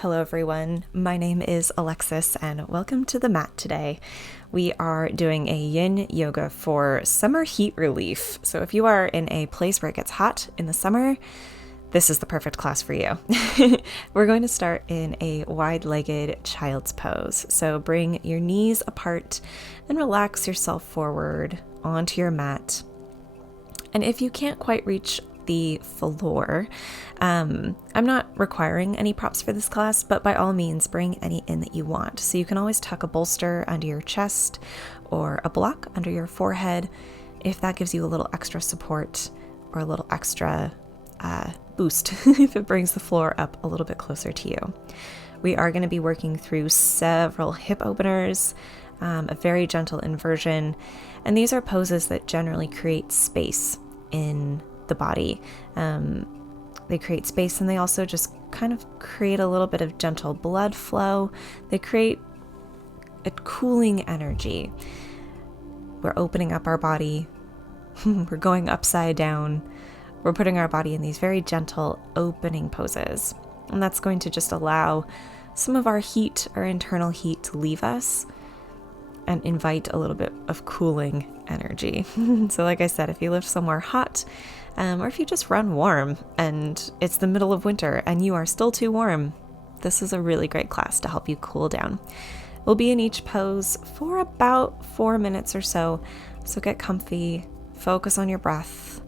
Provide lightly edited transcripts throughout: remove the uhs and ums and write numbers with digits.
Hello everyone, my name is Alexis and welcome to the mat today. We are doing a yin yoga for summer heat relief. So if you are in a place where it gets hot in the summer, this is the perfect class for you. We're going to start in a wide-legged child's pose. So bring your knees apart and relax yourself forward onto your mat. And if you can't quite reach the floor, I'm not requiring any props for this class, but by all means bring any in that you want. So you can always tuck a bolster under your chest or a block under your forehead if that gives you a little extra support or a little extra boost if it brings the floor up a little bit closer to you. We are going to be working through several hip openers, a very gentle inversion, and these are poses that generally create space in the body. They create space and they also just kind of create a little bit of gentle blood flow. They create a cooling energy. We're opening up our body. We're going upside down. We're putting our body in these very gentle opening poses. And that's going to just allow some of our heat, our internal heat, to leave us and invite a little bit of cooling energy. So like I said, if you live somewhere hot, or if you just run warm and it's the middle of winter and you are still too warm, this is a really great class to help you cool down. We'll be in each pose for about 4 minutes or so. So get comfy, focus on your breath,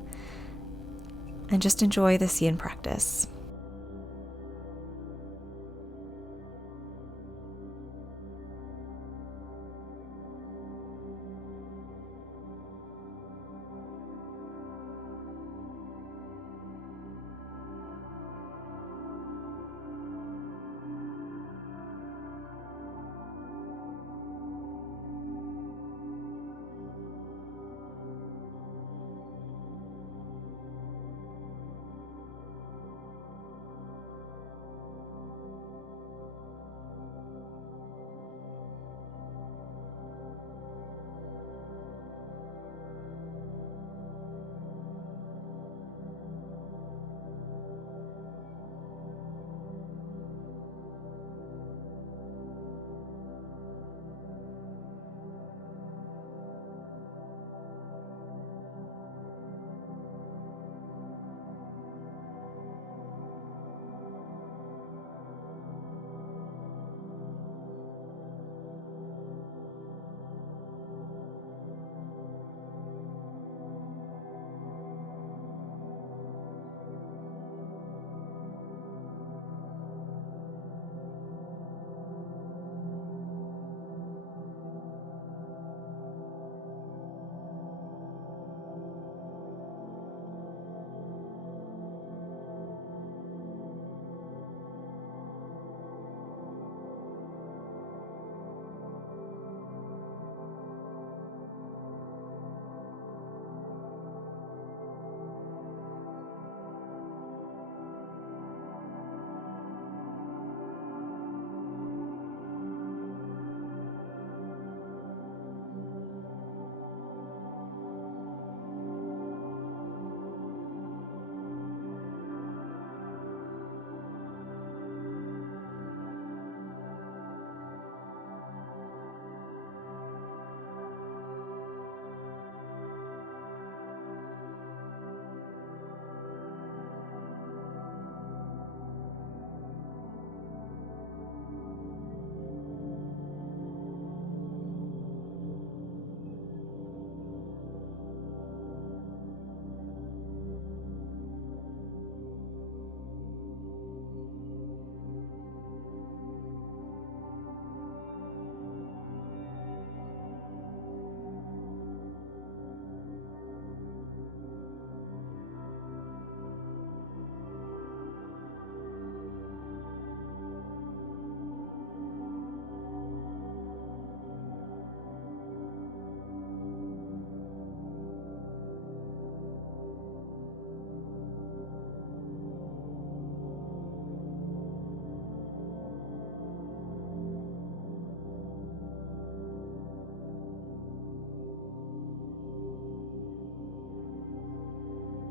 and just enjoy this yin practice.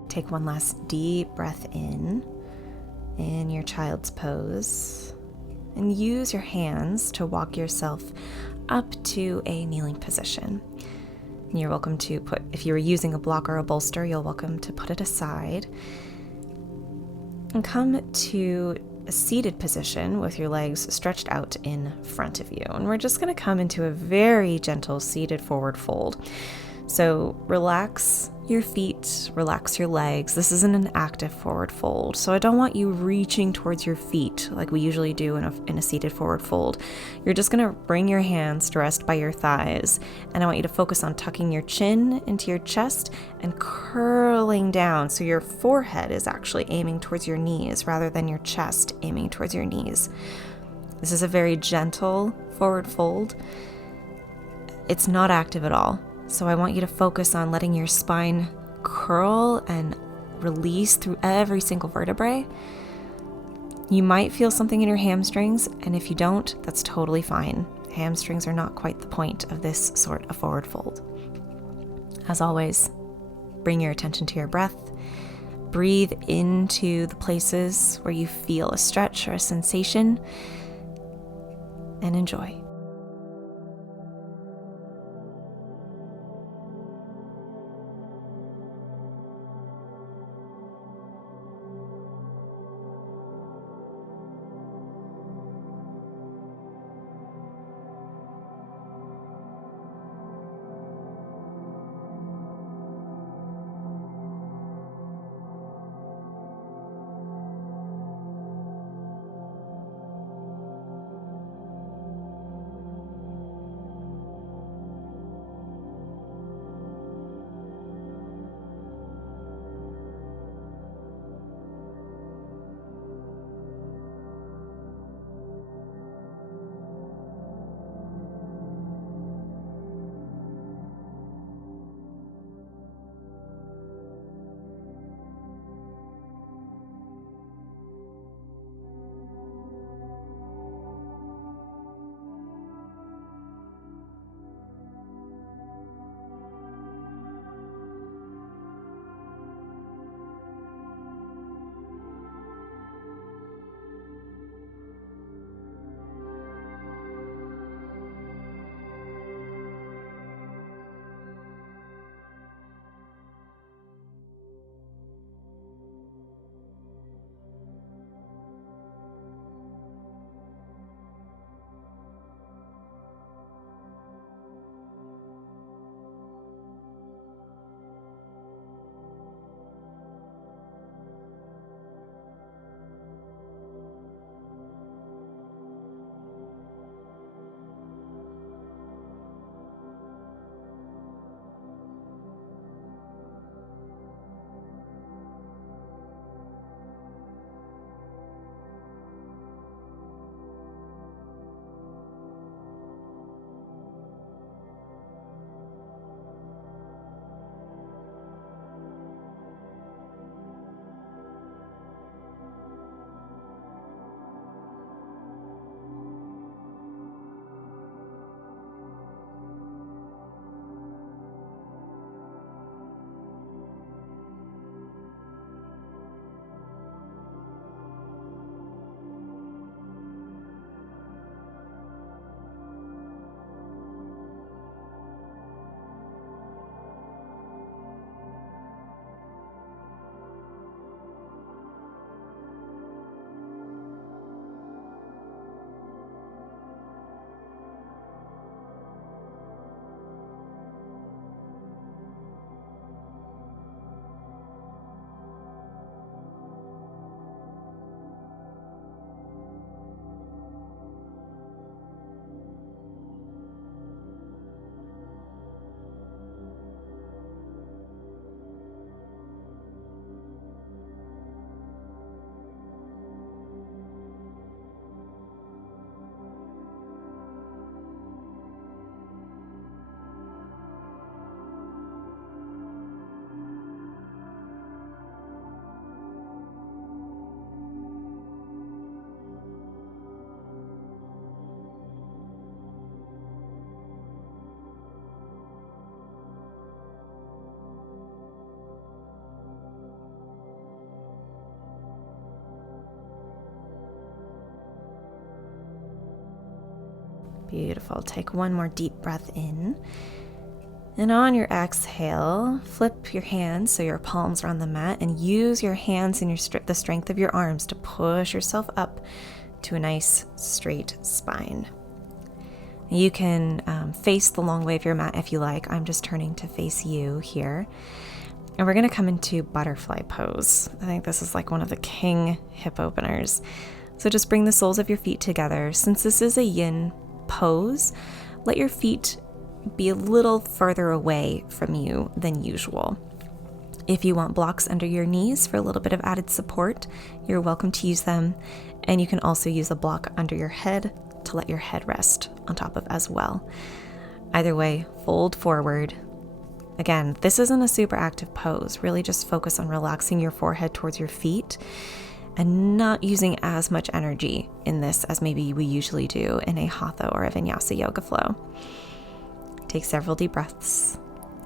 Take one last deep breath in your child's pose. and use your hands to walk yourself up to a kneeling position. And you're welcome to put, if you were using a block or a bolster, you're welcome to put it aside. And come to a seated position with your legs stretched out in front of you. And we're just going to come into a very gentle seated forward fold. So relax your feet, relax your legs. This isn't an active forward fold, so I don't want you reaching towards your feet like we usually do in a seated forward fold. You're just going to bring your hands to rest by your thighs, and I want you to focus on tucking your chin into your chest and curling down so your forehead is actually aiming towards your knees rather than your chest aiming towards your knees. This is a very gentle forward fold. It's not active at all. So I want you to focus on letting your spine curl and release through every single vertebrae. You might feel something in your hamstrings, and if you don't, that's totally fine. Hamstrings are not quite the point of this sort of forward fold. As always, bring your attention to your breath. Breathe into the places where you feel a stretch or a sensation, and enjoy. Beautiful. Take one more deep breath in. And on your exhale, flip your hands so your palms are on the mat and use your hands and the strength of your arms to push yourself up to a nice straight spine. You can face the long way of your mat if you like. I'm just turning to face you here. And we're going to come into butterfly pose. I think this is like one of the king hip openers. So just bring the soles of your feet together. Since this is a yin pose, let your feet be a little further away from you than usual. If you want blocks under your knees for a little bit of added support, you're welcome to use them. And you can also use a block under your head to let your head rest on top of as well. Either way, fold forward. Again, this isn't a super active pose. Really just focus on relaxing your forehead towards your feet and not using as much energy in this as maybe we usually do in a hatha or a vinyasa yoga flow. Take several deep breaths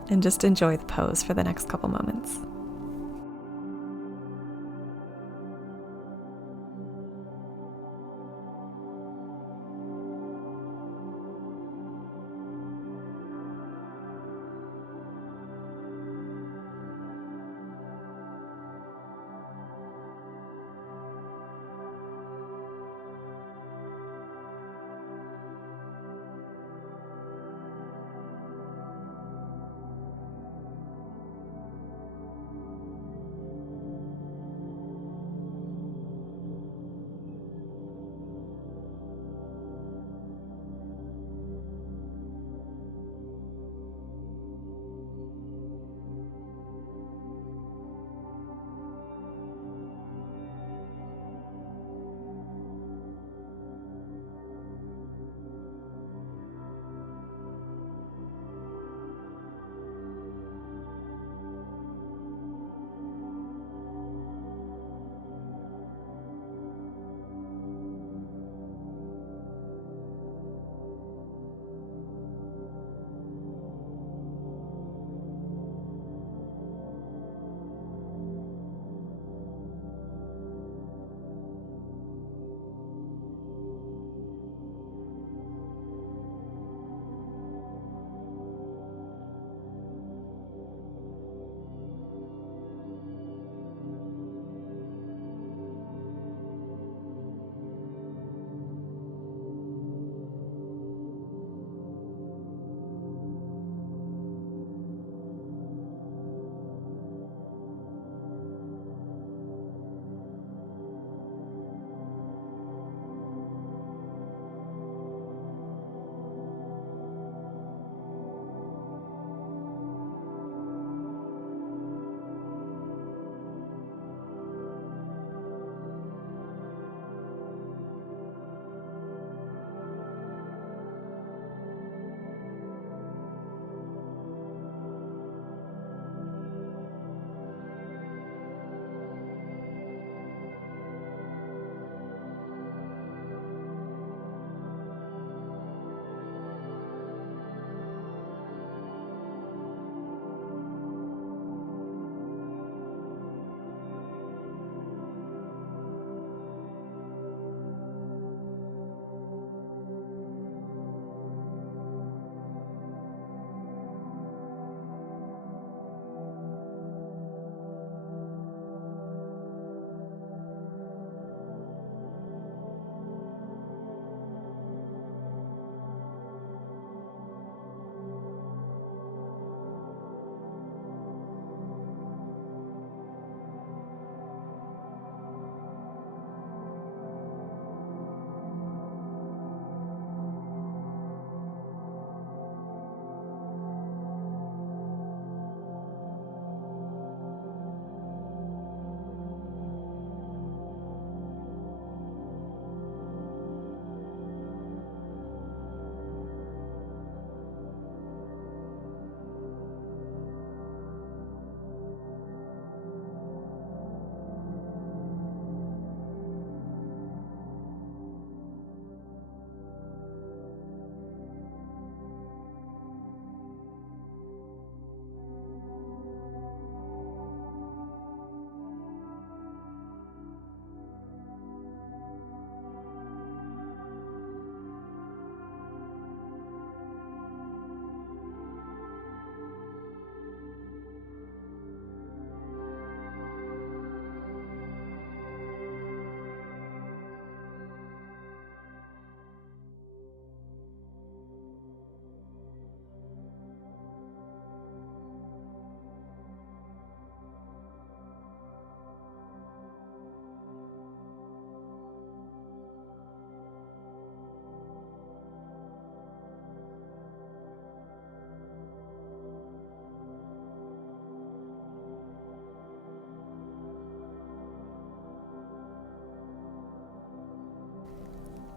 and just enjoy the pose for the next couple moments.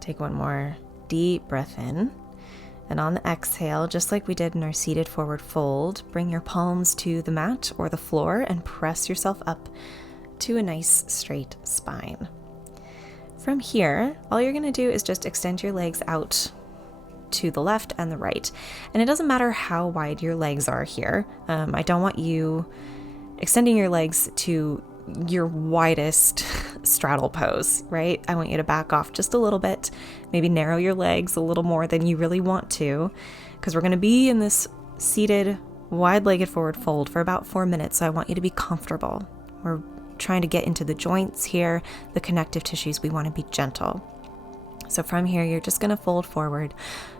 Take one more deep breath in. And on the exhale, just like we did in our seated forward fold, bring your palms to the mat or the floor and press yourself up to a nice straight spine. From here, all you're going to do is just extend your legs out to the left and the right. And it doesn't matter how wide your legs are here. I don't want you extending your legs to your widest straddle pose, right? I want you to back off just a little bit, maybe narrow your legs a little more than you really want to, because we're going to be in this seated, wide-legged forward fold for about 4 minutes. So I want you to be comfortable. We're trying to get into the joints here, the connective tissues. We want to be gentle. So from here, you're just going to fold forward,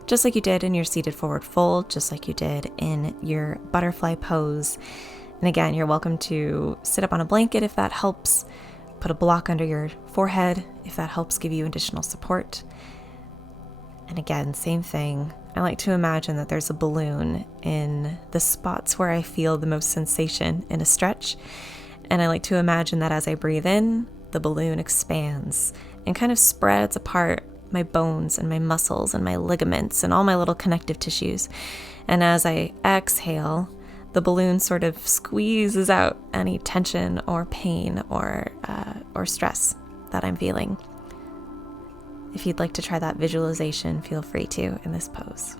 just like you did in your seated forward fold, just like you did in your butterfly pose. And again, you're welcome to sit up on a blanket if that helps. Put a block under your forehead if that helps give you additional support. And again, same thing. I like to imagine that there's a balloon in the spots where I feel the most sensation in a stretch. And I like to imagine that as I breathe in, the balloon expands and kind of spreads apart my bones and my muscles and my ligaments and all my little connective tissues. And as I exhale, the balloon sort of squeezes out any tension or pain or stress that I'm feeling. If you'd like to try that visualization, feel free to in this pose.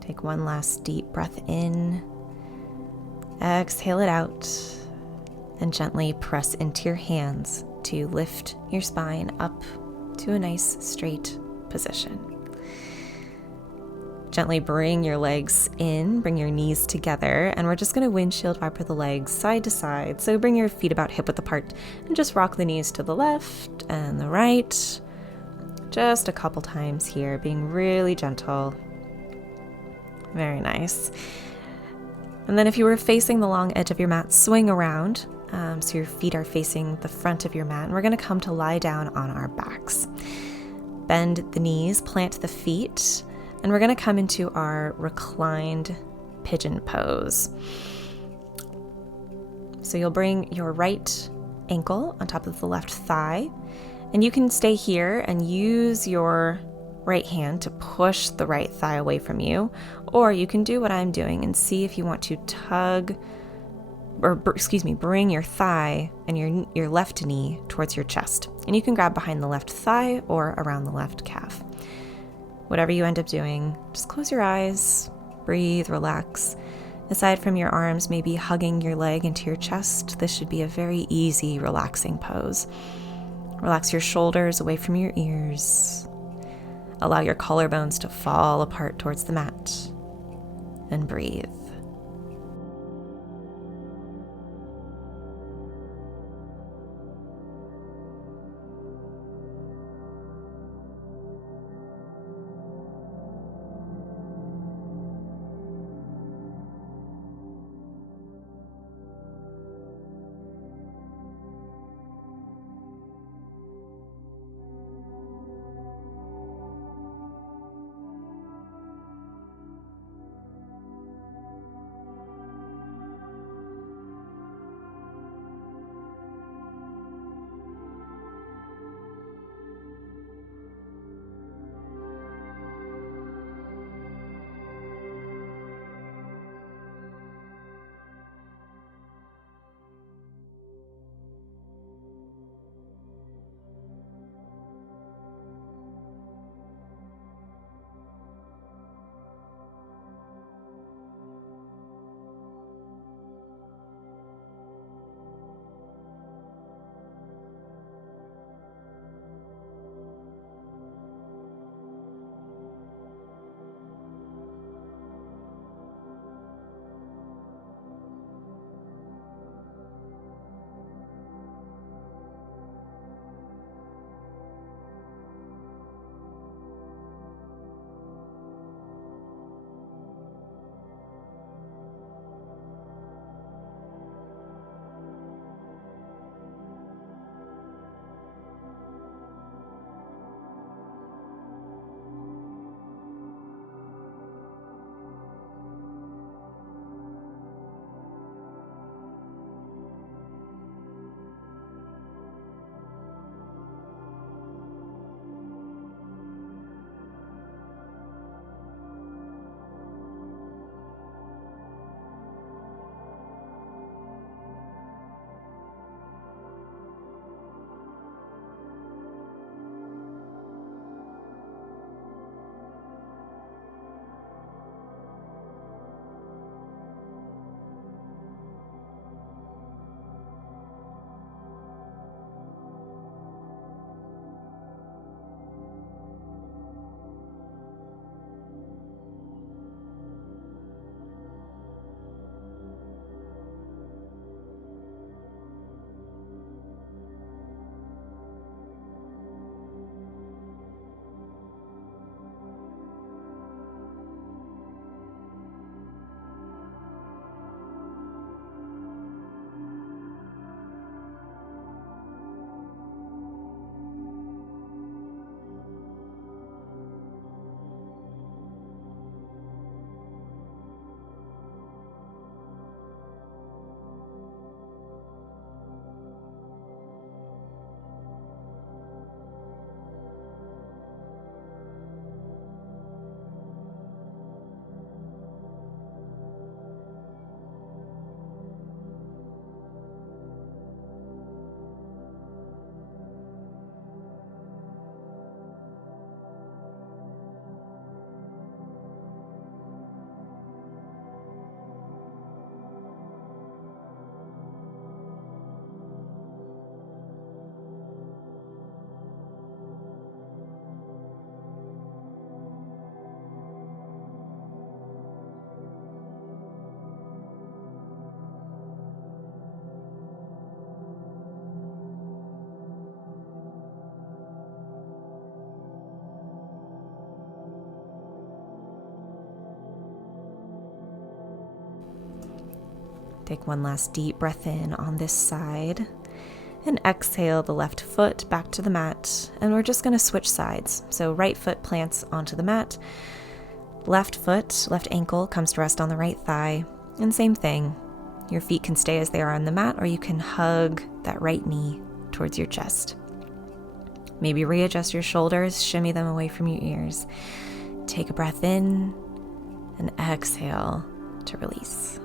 Take one last deep breath in. Exhale it out. And gently press into your hands to lift your spine up to a nice straight position. Gently bring your legs in, bring your knees together, and we're just going to windshield wiper the legs side to side. So bring your feet about hip width apart and just rock the knees to the left and the right. Just a couple times here, being really gentle. Very nice. And then if you were facing the long edge of your mat, swing around. So your feet are facing the front of your mat, and we're going to come to lie down on our backs. Bend the knees, plant the feet, and we're going to come into our reclined pigeon pose. So you'll bring your right ankle on top of the left thigh, and you can stay here and use your right hand to push the right thigh away from you, or you can do what I'm doing and see if you want to bring your thigh and your left knee towards your chest. And you can grab behind the left thigh or around the left calf. Whatever you end up doing, just close your eyes, breathe, relax. Aside from your arms maybe hugging your leg into your chest, this should be a very easy, relaxing pose. Relax your shoulders away from your ears. Allow your collarbones to fall apart towards the mat. And breathe. Take one last deep breath in on this side. And exhale the left foot back to the mat. And we're just going to switch sides. So right foot plants onto the mat. Left foot, left ankle comes to rest on the right thigh. And same thing. Your feet can stay as they are on the mat, or you can hug that right knee towards your chest. Maybe readjust your shoulders, shimmy them away from your ears. Take a breath in and exhale to release.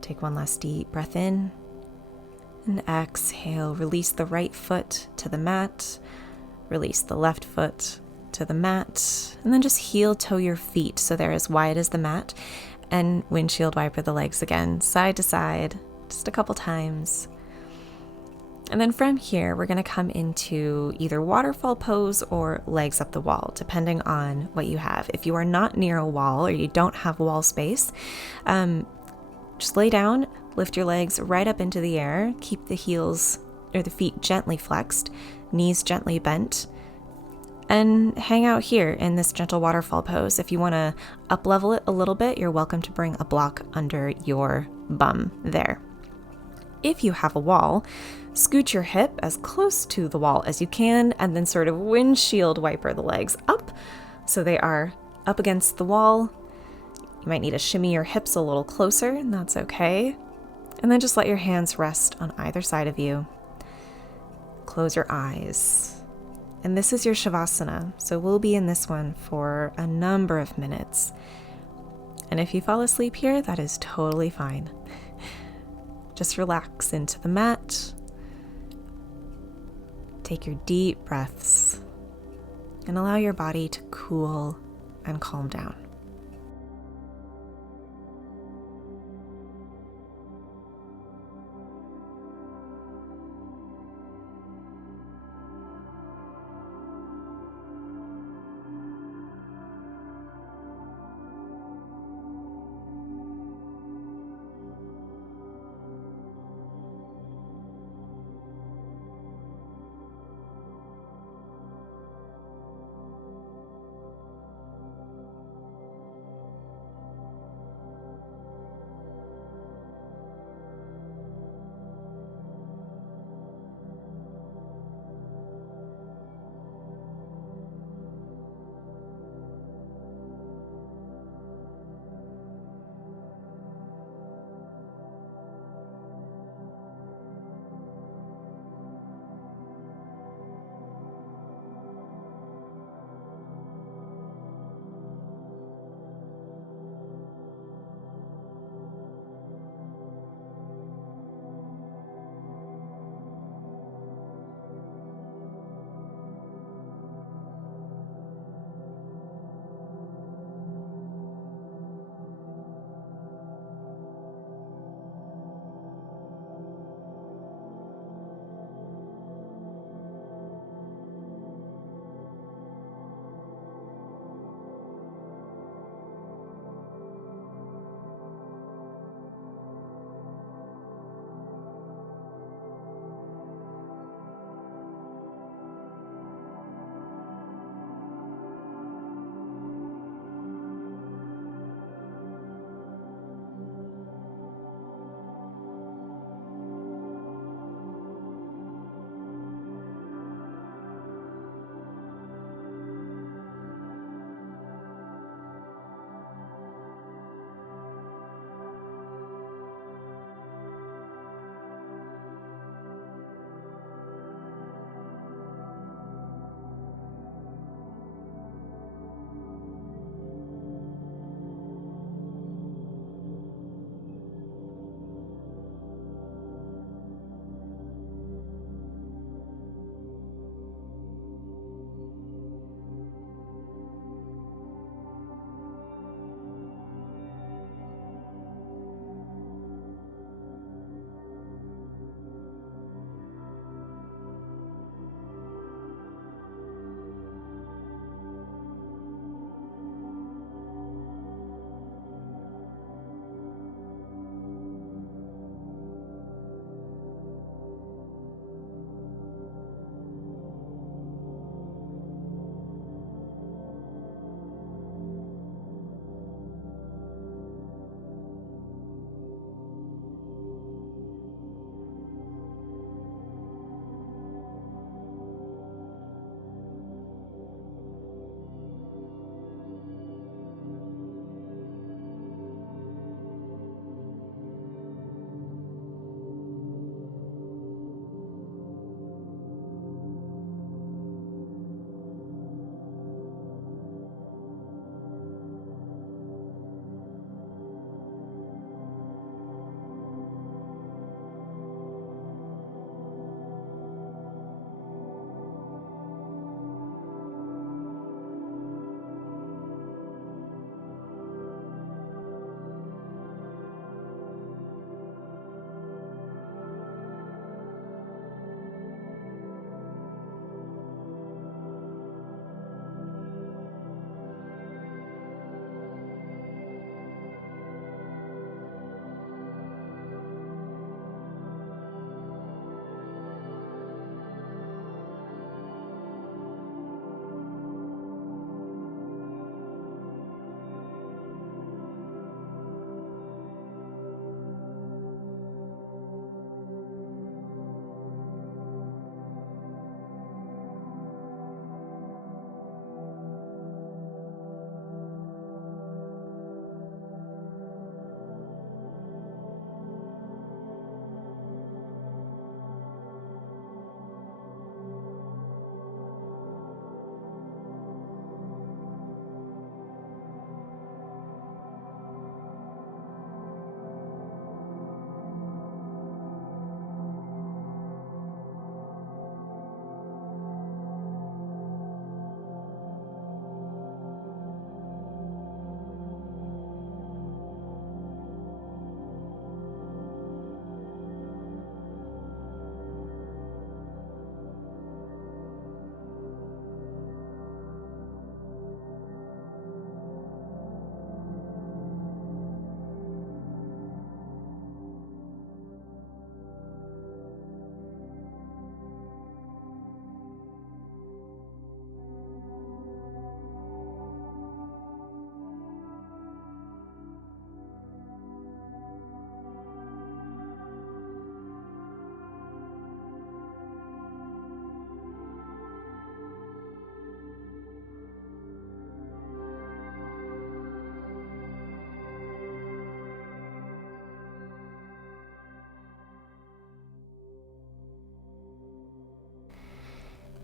Take one last deep breath in and exhale. Release the right foot to the mat. Release the left foot to the mat. And then just heel toe your feet so they're as wide as the mat. And windshield wiper the legs again, side to side, just a couple times. And then from here, we're going to come into either waterfall pose or legs up the wall, depending on what you have. If you are not near a wall or you don't have wall space, just lay down, lift your legs right up into the air, keep the heels or the feet gently flexed, knees gently bent, and hang out here in this gentle waterfall pose. If you want to up level it a little bit, you're welcome to bring a block under your bum there. If you have a wall, scoot your hip as close to the wall as you can, and then sort of windshield wiper the legs up so they are up against the wall. You might need to shimmy your hips a little closer, and that's okay. And then just let your hands rest on either side of you. Close your eyes. And this is your Savasana, so we'll be in this one for a number of minutes. And if you fall asleep here, that is totally fine. Just relax into the mat. Take your deep breaths and allow your body to cool and calm down.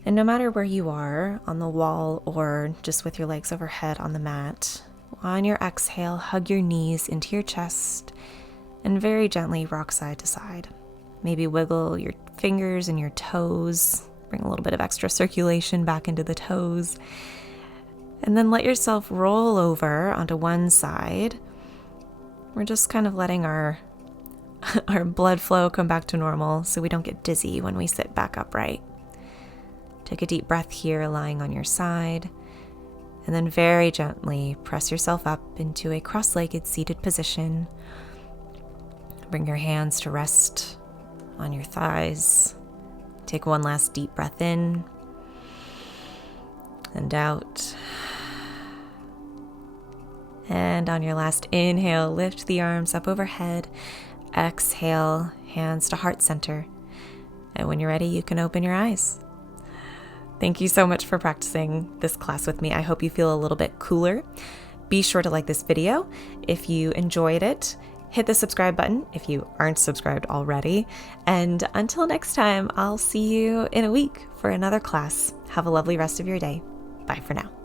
And no matter where you are, on the wall or just with your legs overhead on the mat, on your exhale, hug your knees into your chest and very gently rock side to side. Maybe wiggle your fingers and your toes, bring a little bit of extra circulation back into the toes, and then let yourself roll over onto one side. We're just kind of letting our blood flow come back to normal so we don't get dizzy when we sit back upright. Take a deep breath here, lying on your side, and then very gently press yourself up into a cross-legged seated position. Bring your hands to rest on your thighs. Take one last deep breath in and out. And on your last inhale, lift the arms up overhead. Exhale, hands to heart center. And when you're ready, you can open your eyes. Thank you so much for practicing this class with me. I hope you feel a little bit cooler. Be sure to like this video if you enjoyed it. Hit the subscribe button if you aren't subscribed already. And until next time, I'll see you in a week for another class. Have a lovely rest of your day. Bye for now.